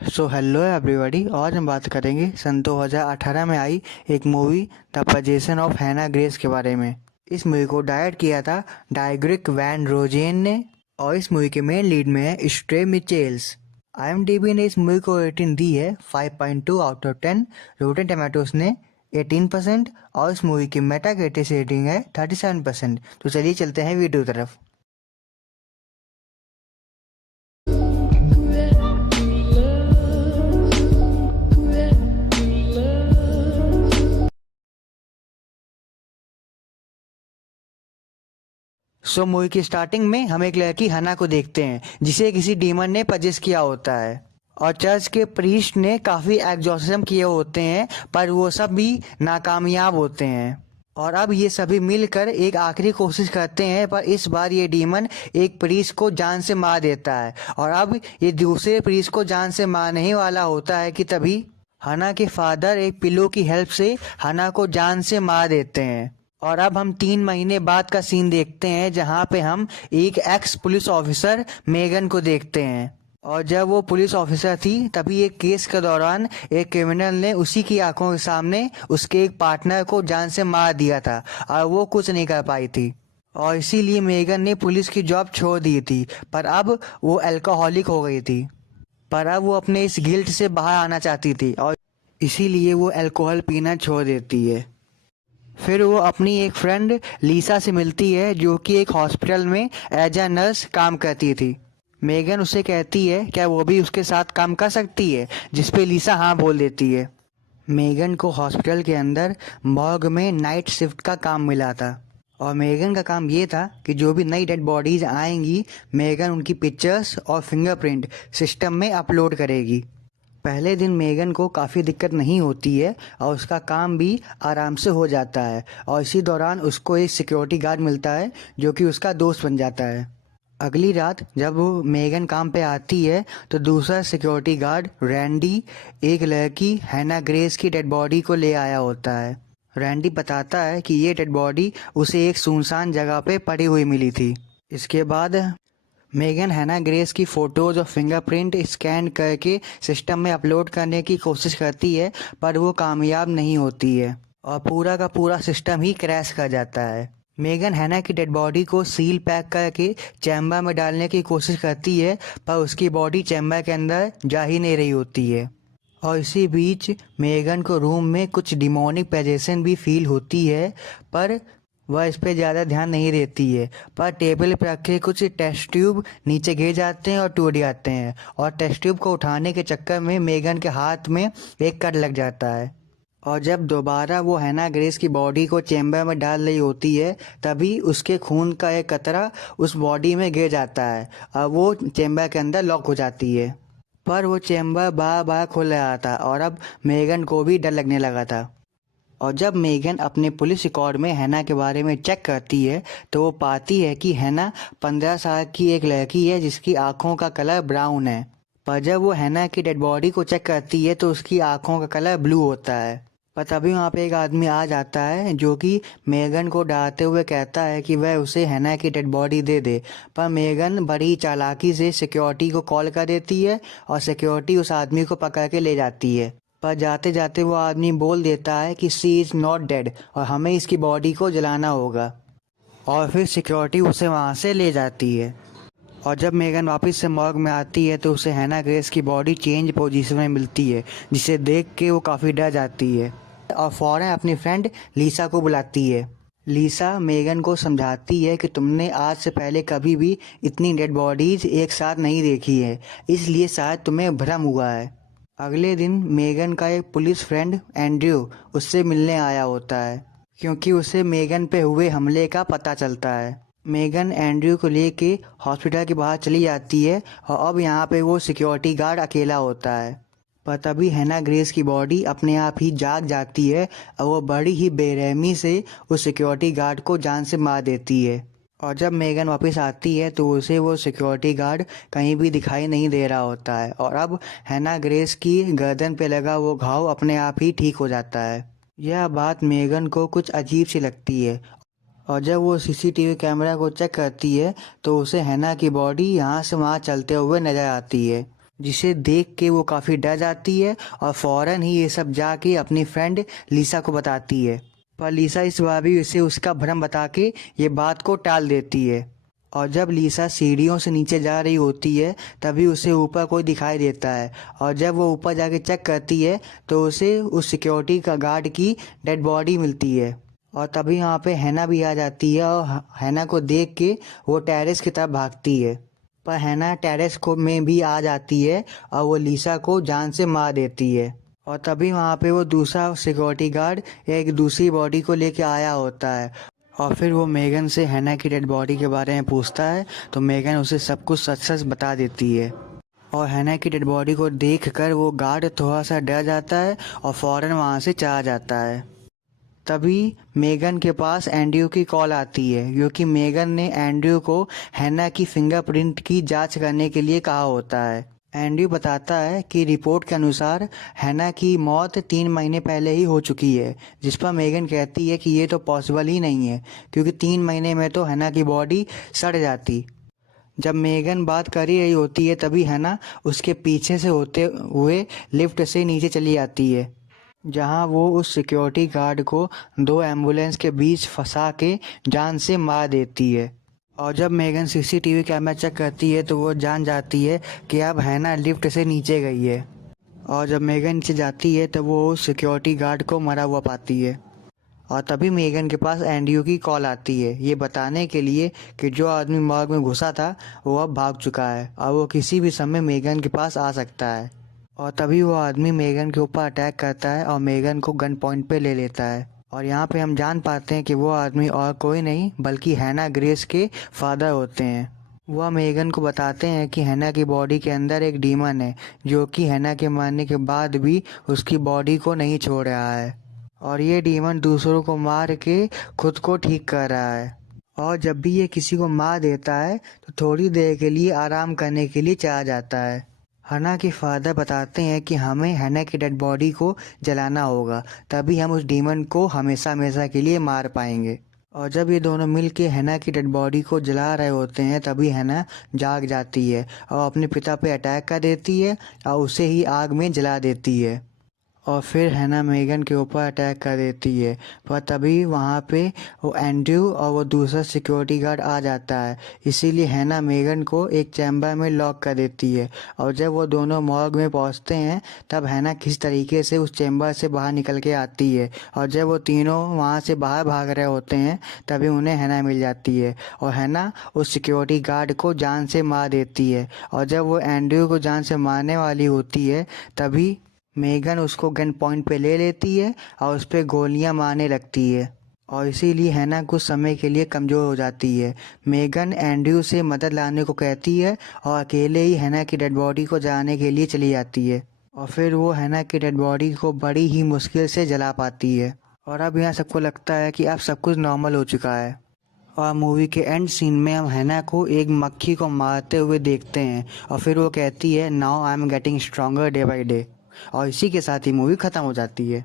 So hello everybody. आज हम बात करेंगे सन 2018 में आई एक मूवी द पजेशन ऑफ हैना ग्रेस के बारे में। इस मूवी को डायरेक्ट किया था डाइग्रिक वैन रोजेन ने और इस मूवी के मेन लीड में है स्ट्रे मिचेल्स। IMDb ने इस मूवी को रेटिंग दी है 5.2 आउट ऑफ 10। रोटेन टमाटोस ने 18% और इस मूवी की मेटाक्रिटिक रेटिंग है 37%। तो चलिए चलते हैं वीडियो की तरफ। सो मूवी की स्टार्टिंग में हम एक लड़की हना को देखते हैं जिसे किसी डीमन ने पजेस किया होता है और चर्च के प्रीस्ट ने काफी एग्जॉर्सिज्म किए होते हैं पर वो सब भी नाकामयाब होते हैं। और अब ये सभी मिलकर एक आखिरी कोशिश करते हैं पर इस बार ये डीमन एक प्रीस्ट को जान से मार देता है और अब ये दूसरे प्रीस्ट को जान से मारने ही वाला होता है कि तभी हना के फादर एक पिलो की हेल्प से हना को जान से मार देते हैं। और अब हम 3 महीने बाद का सीन देखते हैं जहां पे हम एक एक्स पुलिस ऑफिसर मेगन को देखते हैं। और जब वो पुलिस ऑफिसर थी तभी एक केस के दौरान एक क्रिमिनल ने उसी की आंखों के सामने उसके एक पार्टनर को जान से मार दिया था और वो कुछ नहीं कर पाई थी और इसीलिए मेगन ने पुलिस की जॉब छोड़ दी थी। पर अब वो अल्कोहलिक हो गई थी पर अब वो अपने इस गिल्ट से बाहर आना चाहती थी और इसीलिए वो अल्कोहल पीना छोड़ देती है। फिर वो अपनी एक फ्रेंड लीसा से मिलती है जो कि एक हॉस्पिटल में एज अ नर्स काम करती थी। मेगन उसे कहती है क्या वो भी उसके साथ काम कर सकती है, जिस पे लीसा हाँ बोल देती है। मेगन को हॉस्पिटल के अंदर मॉर्ग में नाइट शिफ्ट का काम मिला था और मेगन का काम ये था कि जो भी नई डेड बॉडीज आएंगी मेगन उनकी पिक्चर्स और फिंगरप्रिंट सिस्टम में अपलोड करेगी। पहले दिन मेगन को काफ़ी दिक्कत नहीं होती है और उसका काम भी आराम से हो जाता है और इसी दौरान उसको एक सिक्योरिटी गार्ड मिलता है जो कि उसका दोस्त बन जाता है। अगली रात जब वो मेगन काम पे आती है तो दूसरा सिक्योरिटी गार्ड रैंडी एक लड़की हैना ग्रेस की डेड बॉडी को ले आया होता है। रैंडी बताता है कि ये डेड बॉडी उसे एक सुनसान जगह पे पड़ी हुई मिली थी। इसके बाद मेगन हैना ग्रेस की फ़ोटोज़ और फिंगरप्रिंट स्कैन करके सिस्टम में अपलोड करने की कोशिश करती है पर वो कामयाब नहीं होती है और पूरा का पूरा सिस्टम ही क्रैश कर जाता है। मेगन हैना की डेड बॉडी को सील पैक करके चैम्बर में डालने की कोशिश करती है पर उसकी बॉडी चैम्बर के अंदर जा ही नहीं रही होती है। और इसी बीच मेगन को रूम में कुछ डिमोनिक पोजेशन भी फील होती है पर वह इस पे ज़्यादा ध्यान नहीं देती है। पर टेबल पर रखे कुछ टेस्ट ट्यूब नीचे गिर जाते हैं और टूट जाते हैं और टेस्ट ट्यूब को उठाने के चक्कर में मेगन के हाथ में एक कट लग जाता है। और जब दोबारा वो हैना ग्रेस की बॉडी को चेम्बर में डाल रही होती है तभी उसके खून का एक कतरा उस बॉडी में गिर जाता है और वो चेम्बर के अंदर लॉक हो जाती है। पर वो चेम्बर बार बार खुल रहा था और अब मेगन को भी डर लगने लगा था। और जब मेगन अपने पुलिस रिकॉर्ड में हैना के बारे में चेक करती है तो वो पाती है कि हैना 15 साल की एक लड़की है जिसकी आंखों का कलर ब्राउन है। पर जब वो हैना की डेड बॉडी को चेक करती है तो उसकी आंखों का कलर ब्लू होता है। पर तभी वहाँ पे एक आदमी आ जाता है जो कि मेगन को डांटते हुए कहता है कि वह उसे हैना की डेड बॉडी दे दे। पर मेगन बड़ी चालाकी से सिक्योरिटी को कॉल कर देती है और सिक्योरिटी उस आदमी को पकड़ के ले जाती है। पर जाते जाते वो आदमी बोल देता है कि सी इज़ नॉट डेड और हमें इसकी बॉडी को जलाना होगा और फिर सिक्योरिटी उसे वहाँ से ले जाती है। और जब मेगन वापस से मॉर्ग में आती है तो उसे हैना ग्रेस की बॉडी चेंज पोजीशन में मिलती है जिसे देख के वो काफ़ी डर जाती है और फौरन अपनी फ्रेंड लीसा को बुलाती है। लीसा मेगन को समझाती है कि तुमने आज से पहले कभी भी इतनी डेड बॉडीज एक साथ नहीं देखी है इसलिए शायद तुम्हें भ्रम हुआ है। अगले दिन मेगन का एक पुलिस फ्रेंड एंड्रयू उससे मिलने आया होता है क्योंकि उसे मेगन पे हुए हमले का पता चलता है। मेगन एंड्रयू को लेके हॉस्पिटल के बाहर चली जाती है और अब यहाँ पे वो सिक्योरिटी गार्ड अकेला होता है। पर तभी हैना ग्रेस की बॉडी अपने आप ही जाग जाती है और वो बड़ी ही बेरहमी से उस सिक्योरिटी गार्ड को जान से मार देती है। और जब मेगन वापस आती है तो उसे वो सिक्योरिटी गार्ड कहीं भी दिखाई नहीं दे रहा होता है और अब हैना ग्रेस की गर्दन पे लगा वो घाव अपने आप ही ठीक हो जाता है। यह बात मेगन को कुछ अजीब सी लगती है और जब वो सीसीटीवी कैमरा को चेक करती है तो उसे हैना की बॉडी यहाँ से वहाँ चलते हुए नजर आती है। जिसे देख के वो काफ़ी डर जाती है और फौरन ही ये सब जाके अपनी फ्रेंड लीसा को बताती है। पर लीसा इस बार भी उसे उसका भ्रम बता के ये बात को टाल देती है। और जब लीसा सीढ़ियों से नीचे जा रही होती है तभी उसे ऊपर कोई दिखाई देता है, और जब वो ऊपर जाके चेक करती है तो उसे उस सिक्योरिटी का गार्ड की डेड बॉडी मिलती है। और तभी वहाँ पे हैना भी आ जाती है और हैना को देख के वो टेरेस की तरफ भागती है। पर हैना टेरेस को में भी आ जाती है और वो लीसा को जान से मार देती है। और तभी वहाँ पे वो दूसरा सिक्योरिटी गार्ड एक दूसरी बॉडी को लेके आया होता है, और फिर वो मेगन से हैना की डेड बॉडी के बारे में पूछता है तो मेगन उसे सब कुछ सच सच बता देती है। और हैना की डेड बॉडी को देखकर वो गार्ड थोड़ा सा डर जाता है और फौरन वहाँ से चला जाता है। तभी मेगन के पास एंड्रयू की कॉल आती है, क्योंकि मेगन ने एंड्रयू को हैना की फिंगरप्रिंट की जांच करने के लिए कहा होता है। एंड्रयू बताता है कि रिपोर्ट के अनुसार हैना की मौत 3 महीने पहले ही हो चुकी है, जिस पर मेगन कहती है कि ये तो पॉसिबल ही नहीं है, क्योंकि 3 महीने में तो हैना की बॉडी सड़ जाती। जब मेगन बात कर ही रही होती है तभी हैना उसके पीछे से होते हुए लिफ्ट से नीचे चली आती है, जहां वो उस सिक्योरिटी गार्ड को 2 एम्बुलेंस के बीच फंसा के जान से मार देती है। और जब मेगन सीसीटीवी कैमरा चेक करती है तो वो जान जाती है कि अब हैना लिफ्ट से नीचे गई है। और जब मेगन नीचे जाती है तो वो उस सिक्योरिटी गार्ड को मरा हुआ पाती है। और तभी मेगन के पास एंड्रयू की कॉल आती है, ये बताने के लिए कि जो आदमी मॉर्ग में घुसा था वो अब भाग चुका है और वो किसी भी समय मेगन के पास आ सकता है। और तभी वो आदमी मेगन के ऊपर अटैक करता है और मेगन को गन पॉइंट पे ले लेता है। और यहाँ पे हम जान पाते हैं कि वो आदमी और कोई नहीं बल्कि हैना ग्रेस के फादर होते हैं। वह मेगन को बताते हैं कि हैना की बॉडी के अंदर एक डीमन है जो कि हैना के मरने के बाद भी उसकी बॉडी को नहीं छोड़ रहा है, और ये डीमन दूसरों को मार के खुद को ठीक कर रहा है। और जब भी ये किसी को मार देता है तो थोड़ी देर के लिए आराम करने के लिए चला जाता है। हैना के फादर बताते हैं कि हमें हैना की डेड बॉडी को जलाना होगा, तभी हम उस डीमन को हमेशा हमेशा के लिए मार पाएंगे। और जब ये दोनों मिल के हैना की डेड बॉडी को जला रहे होते हैं तभी हैना जाग जाती है और अपने पिता पे अटैक कर देती है और उसे ही आग में जला देती है। और फिर हैना मेगन के ऊपर अटैक कर देती है, पर तभी वहाँ पे वो एंड्रयू और वो दूसरा सिक्योरिटी गार्ड आ जाता है, इसीलिए हैना मेगन को एक चैम्बर में लॉक कर देती है। और जब वो दोनों मॉर्ग में पहुँचते हैं तब हैना किस तरीके से उस चैम्बर से बाहर निकल के आती है, और जब वो तीनों वहाँ से बाहर भाग रहे होते हैं तभी उन्हें हैना मिल जाती है और हैना उस सिक्योरिटी गार्ड को जान से मार देती है। और जब वो एंड्रयू को जान से मारने वाली होती है तभी मेगन उसको गन पॉइंट पे ले लेती है और उस पर गोलियां मारने लगती है, और इसीलिए हैना कुछ समय के लिए कमज़ोर हो जाती है। मेगन एंड्रयू से मदद लाने को कहती है और अकेले ही हैना की डेड बॉडी को जलाने के लिए चली जाती है, और फिर वो हैना की डेड बॉडी को बड़ी ही मुश्किल से जला पाती है। और अब यहाँ सबको लगता है कि अब सब कुछ नॉर्मल हो चुका है। और मूवी के एंड सीन में हम हैना को एक मक्खी को मारते हुए देखते हैं, और फिर वो कहती है now I am getting stronger day by day, और इसी के साथ ही मूवी ख़त्म हो जाती है।